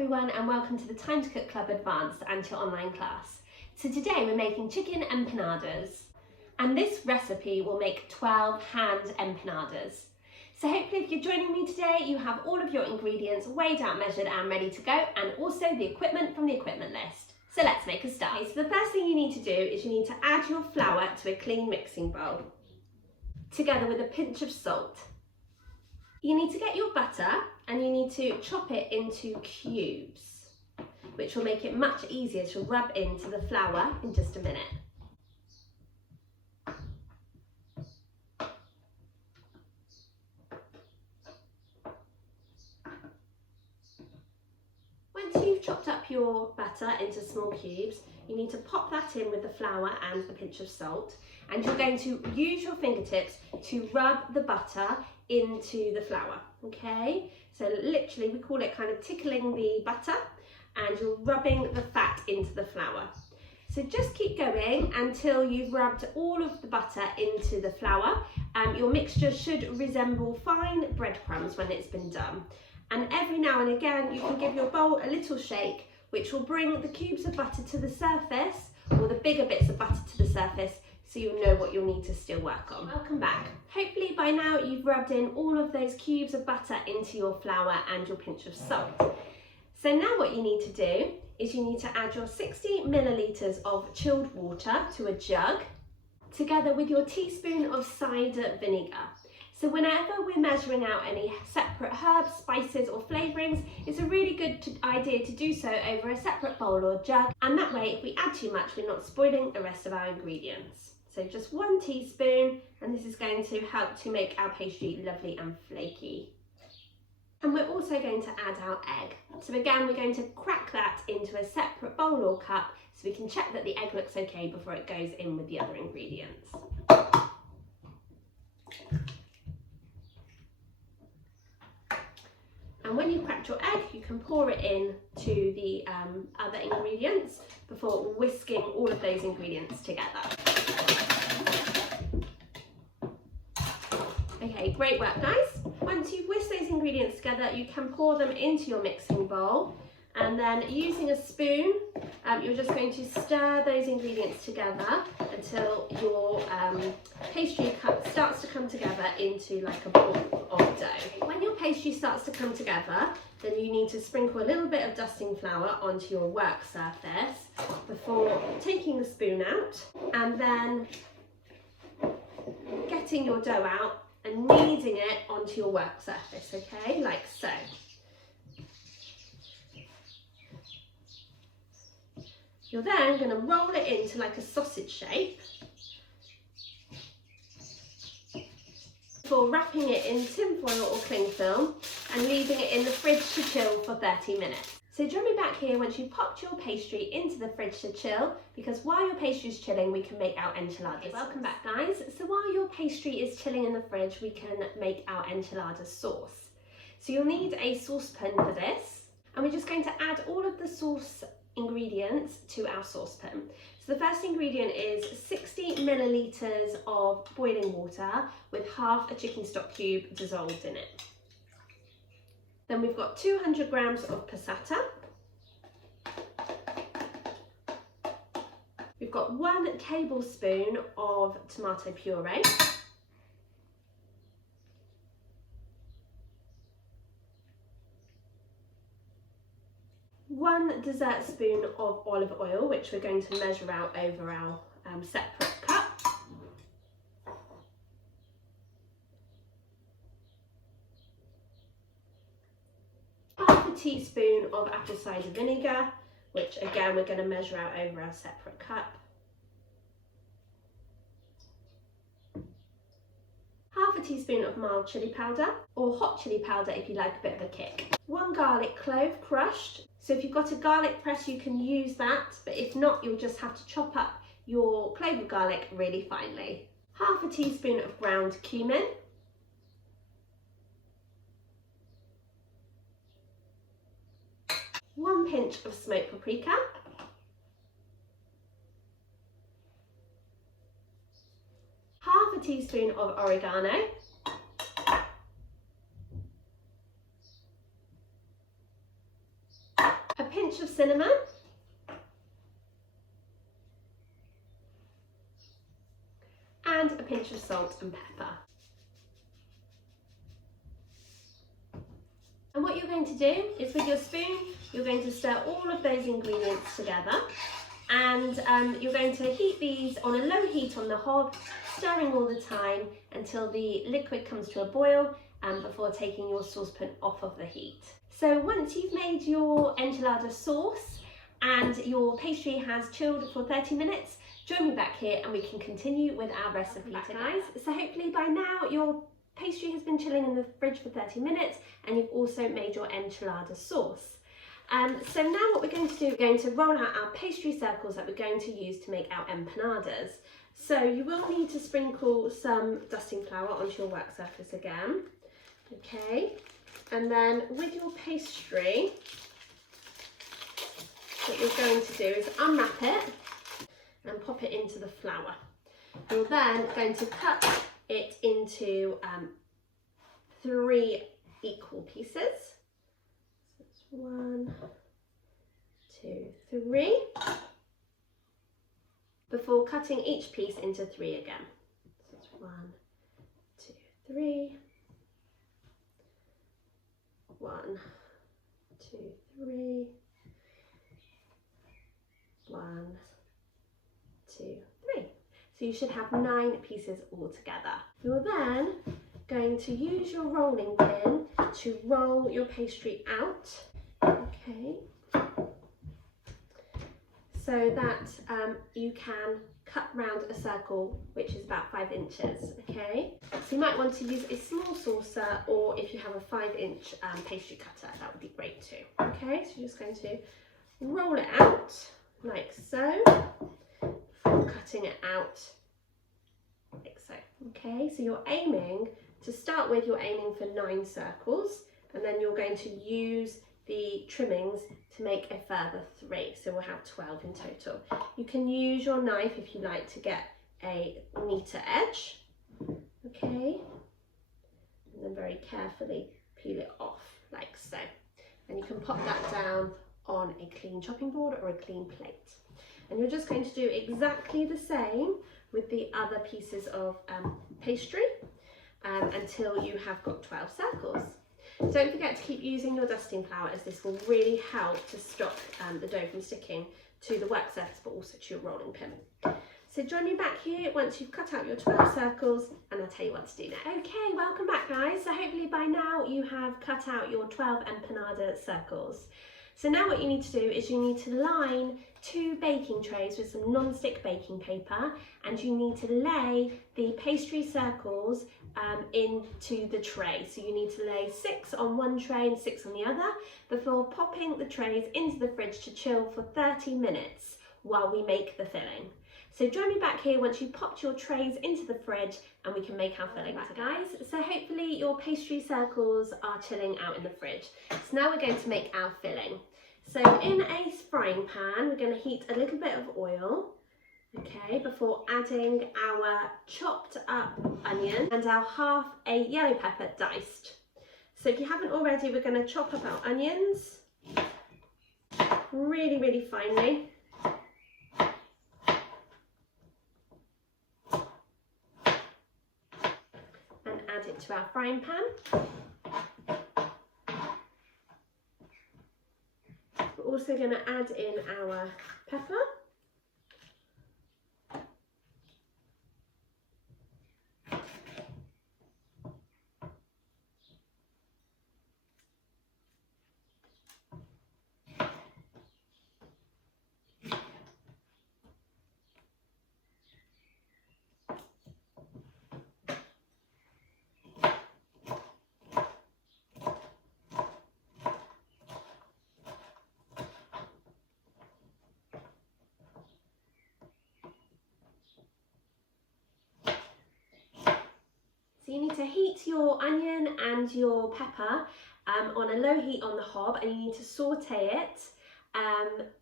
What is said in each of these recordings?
everyone and welcome to the Time to Cook Club Advanced and your online class. So today we're making chicken empanadas and this recipe will make 12 hand empanadas. So hopefully if you're joining me today you have all of your ingredients weighed out, measured and ready to go, and also the equipment from the equipment list. So let's make a start. Okay, so the first thing you need to do is you need to add your flour to a clean mixing bowl together with a pinch of salt. You need to get your butter and you need to chop it into cubes, which will make it much easier to rub into the flour in just a minute. Once you've chopped up your butter into small cubes, you need to pop that in with the flour and the pinch of salt, and you're going to use your fingertips to rub the butter into the flour, okay? So literally we call it kind of tickling the butter, and you're rubbing the fat into the flour. So just keep going until you've rubbed all of the butter into the flour. Your mixture should resemble fine breadcrumbs when it's been done. And every now and again you can give your bowl a little shake, which will bring the cubes of butter to the surface, or the bigger bits of butter to the surface, so you'll know what you'll need to still work on. Welcome back. Hopefully by now you've rubbed in all of those cubes of butter into your flour and your pinch of salt. So now what you need to do is you need to add your 60 millilitres of chilled water to a jug, together with your teaspoon of cider vinegar. So whenever we're measuring out any separate herbs, spices or flavourings, it's a really good idea to do so over a separate bowl or jug, and that way if we add too much we're not spoiling the rest of our ingredients. So just 1 teaspoon, and this is going to help to make our pastry lovely and flaky. And we're also going to add our egg. So again, we're going to crack that into a separate bowl or cup so we can check that the egg looks okay before it goes in with the other ingredients. And when you've cracked your egg, you can pour it in to the other ingredients before whisking all of those ingredients together. Okay, great work guys. Once you've whisked those ingredients together, you can pour them into your mixing bowl, and then using a spoon, you're just going to stir those ingredients together until your pastry starts to come together into like a ball of dough. When your pastry starts to come together, then you need to sprinkle a little bit of dusting flour onto your work surface before taking the spoon out, and then getting your dough out and kneading it onto your work surface, okay, like so. You're then going to roll it into like a sausage shape before wrapping it in tin foil or cling film and leaving it in the fridge to chill for 30 minutes. So join me back here once you've popped your pastry into the fridge to chill, because while your pastry is chilling we can make our enchiladas. Welcome back guys. So while your pastry is chilling in the fridge we can make our enchilada sauce. So you'll need a saucepan for this, and we're just going to add all of the sauce ingredients to our saucepan. So the first ingredient is 60 millilitres of boiling water with half a chicken stock cube dissolved in it. Then we've got 200 grams of passata. We've got 1 tablespoon of tomato puree. One dessert spoon of olive oil, which we're going to measure out over our separate cup. Half a teaspoon of apple cider vinegar, which again we're going to measure out over our separate cup. Half a teaspoon of mild chilli powder, or hot chilli powder if you like a bit of a kick. 1 garlic clove crushed. So if you've got a garlic press you can use that, but if not you'll just have to chop up your clove of garlic really finely. Half a teaspoon of ground cumin. One pinch of smoked paprika. Half a teaspoon of oregano. pinch of cinnamon, and a pinch of salt and pepper. And what you're going to do is with your spoon, you're going to stir all of those ingredients together, and you're going to heat these on a low heat on the hob, stirring all the time until the liquid comes to a boil before taking your saucepan off of the heat. So once you've made your enchilada sauce and your pastry has chilled for 30 minutes, join me back here and we can continue with our recipe together, guys. So hopefully by now your pastry has been chilling in the fridge for 30 minutes and you've also made your enchilada sauce. So now what we're going to do, we're going to roll out our pastry circles that we're going to use to make our empanadas. So you will need to sprinkle some dusting flour onto your work surface again. Okay, and then with your pastry, what you're going to do is unwrap it and pop it into the flour. You're then going to cut it into 3 equal pieces. So it's 1, 2, 3. Before cutting each piece into 3 again. So it's 1, 2, 3. 1, 2, 3. 1, 2, 3. So you should have 9 pieces all together. You're then going to use your rolling pin to roll your pastry out, okay, so that you can cut round a circle which is about 5 inches, okay? So you might want to use a small saucer, or if you have a 5-inch pastry cutter, that would be great too, okay? So you're just going to roll it out like so, cutting it out like so, okay? So you're aiming, to start with, you're aiming for 9 circles, and then you're going to use the trimmings to make a further 3, so we'll have 12 in total. You can use your knife if you like to get a neater edge, okay, and then very carefully peel it off like so, and you can pop that down on a clean chopping board or a clean plate. And you're just going to do exactly the same with the other pieces of pastry until you have got 12 circles. Don't forget to keep using your dusting flour, as this will really help to stop the dough from sticking to the work surface, but also to your rolling pin. So join me back here once you've cut out your 12 circles, and I'll tell you what to do next. Okay, welcome back guys. So hopefully by now you have cut out your 12 empanada circles. So now what you need to do is you need to line 2 baking trays with some non-stick baking paper, and you need to lay the pastry circles into the tray. So you need to lay 6 on one tray and 6 on the other before popping the trays into the fridge to chill for 30 minutes while we make the filling. So join me back here once you've popped your trays into the fridge and we can make our filling together, guys. So hopefully your pastry circles are chilling out in the fridge. So now we're going to make our filling. So in a frying pan, we're going to heat a little bit of oil, okay, before adding our chopped up onion and our half a yellow pepper diced. So if you haven't already, we're going to chop up our onions really, really finely. And add it to our frying pan. We're also going to add in our pepper. So you need to heat your onion and your pepper on a low heat on the hob, and you need to saute it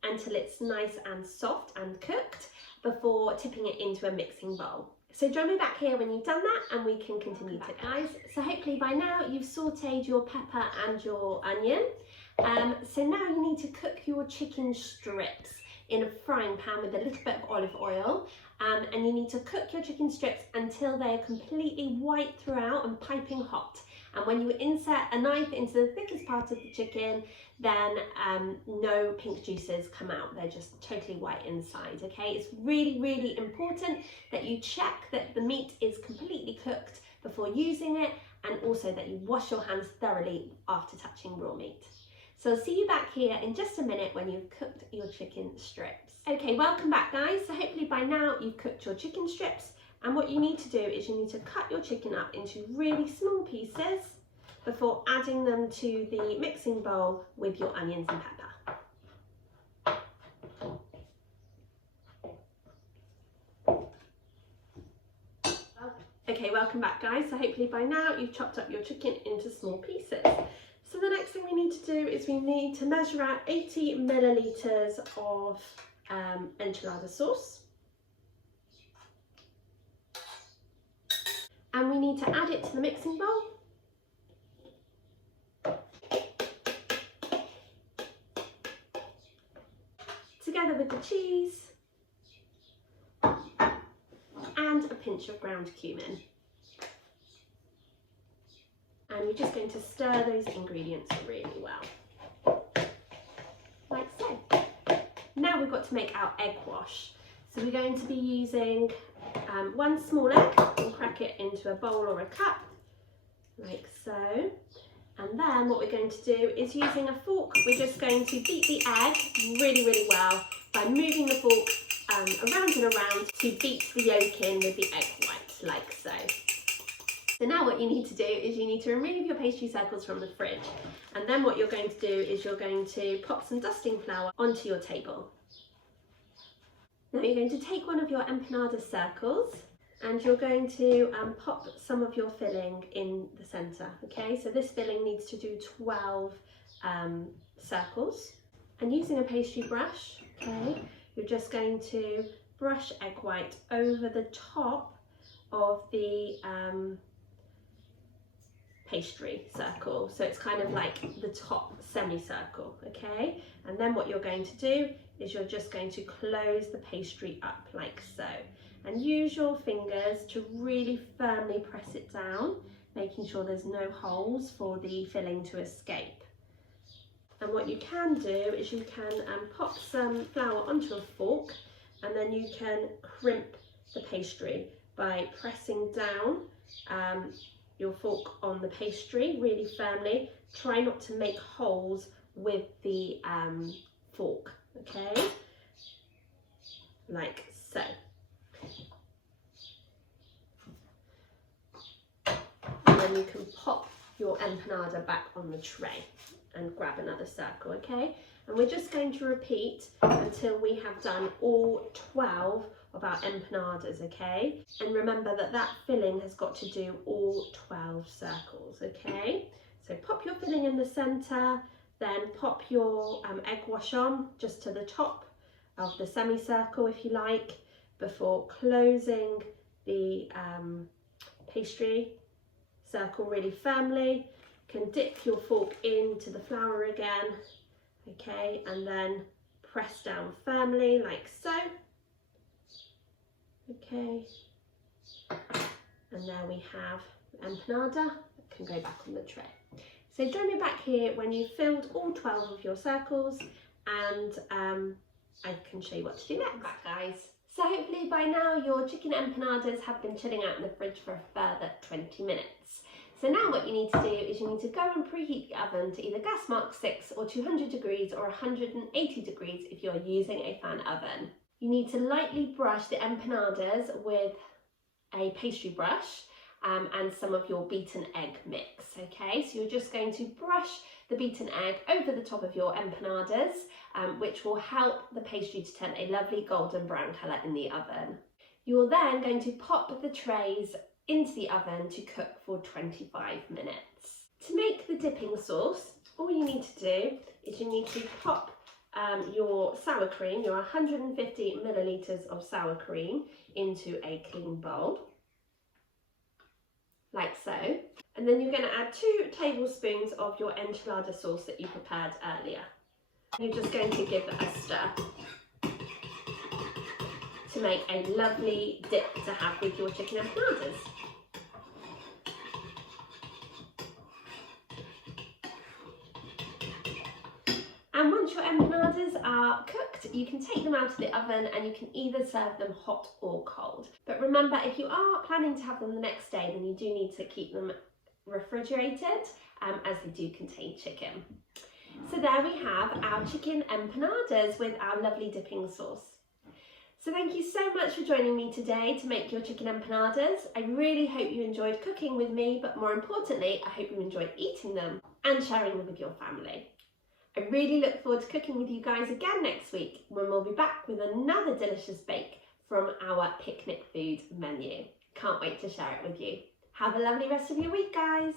until it's nice and soft and cooked before tipping it into a mixing bowl. So join me back here when you've done that and we can continue to guys. So hopefully by now you've sauteed your pepper and your onion, So now you need to cook your chicken strips in a frying pan with a little bit of olive oil. And you need to cook your chicken strips until they are completely white throughout and piping hot. And when you insert a knife into the thickest part of the chicken, then no pink juices come out. They're just totally white inside, okay? It's really, really important that you check that the meat is completely cooked before using it, and also that you wash your hands thoroughly after touching raw meat. So I'll see you back here in just a minute when you've cooked your chicken strips. Okay, welcome back guys. So hopefully by now you've cooked your chicken strips, and what you need to do is you need to cut your chicken up into really small pieces before adding them to the mixing bowl with your onions and pepper. Okay, welcome back guys. So hopefully by now you've chopped up your chicken into small pieces. So the next thing we need to do is we need to measure out 80 millilitres of enchilada sauce. And we need to add it to the mixing bowl. Together with the cheese and a pinch of ground cumin. And we're just going to stir those ingredients really well, like so. Now we've got to make our egg wash. So we're going to be using one small egg and crack it into a bowl or a cup, like so. And then what we're going to do is, using a fork, we're just going to beat the egg really, really well by moving the fork around and around to beat the yolk in with the egg white, like so. So now what you need to do is you need to remove your pastry circles from the fridge. And then what you're going to do is you're going to pop some dusting flour onto your table. Now you're going to take one of your empanada circles and you're going to pop some of your filling in the centre, okay? So this filling needs to do 12 circles. And using a pastry brush, okay, you're just going to brush egg white over the top of the pastry circle. So it's kind of like the top semicircle, okay? And then what you're going to do is you're just going to close the pastry up like so. And use your fingers to really firmly press it down, making sure there's no holes for the filling to escape. And what you can do is you can pop some flour onto a fork, and then you can crimp the pastry by pressing down your fork on the pastry really firmly. Try not to make holes with the fork, okay? Like so. And then you can pop your empanada back on the tray and grab another circle, okay? And we're just going to repeat until we have done all 12 of our empanadas, okay? And remember that that filling has got to do all 12 circles, okay? So pop your filling in the centre, then pop your egg wash on just to the top of the semicircle if you like, before closing the pastry circle really firmly. You can dip your fork into the flour again, okay, and then press down firmly like so, okay, and there we have empanada that can go back on the tray. So join me back here when you've filled all 12 of your circles, and I can show you what to do next. Back guys. So hopefully by now your chicken empanadas have been chilling out in the fridge for a further 20 minutes. So now what you need to do is you need to go and preheat the oven to either gas mark 6 or 200 degrees or 180 degrees if you're using a fan oven. You need to lightly brush the empanadas with a pastry brush and some of your beaten egg mix, okay? So you're just going to brush the beaten egg over the top of your empanadas, which will help the pastry to turn a lovely golden brown colour in the oven. You're then going to pop the trays into the oven to cook for 25 minutes. To make the dipping sauce, all you need to do is you need to pop your sour cream, your 150 millilitres of sour cream, into a clean bowl, like so. And then you're going to add 2 tablespoons of your enchilada sauce that you prepared earlier. You're just going to give it a stir to make a lovely dip to have with your chicken empanadas. And once your empanadas are cooked, you can take them out of the oven and you can either serve them hot or cold. But remember, if you are planning to have them the next day, then you do need to keep them refrigerated as they do contain chicken. So there we have our chicken empanadas with our lovely dipping sauce. So thank you so much for joining me today to make your chicken empanadas. I really hope you enjoyed cooking with me, but more importantly, I hope you enjoyed eating them and sharing them with your family. I really look forward to cooking with you guys again next week when we'll be back with another delicious bake from our picnic food menu. Can't wait to share it with you. Have a lovely rest of your week, guys.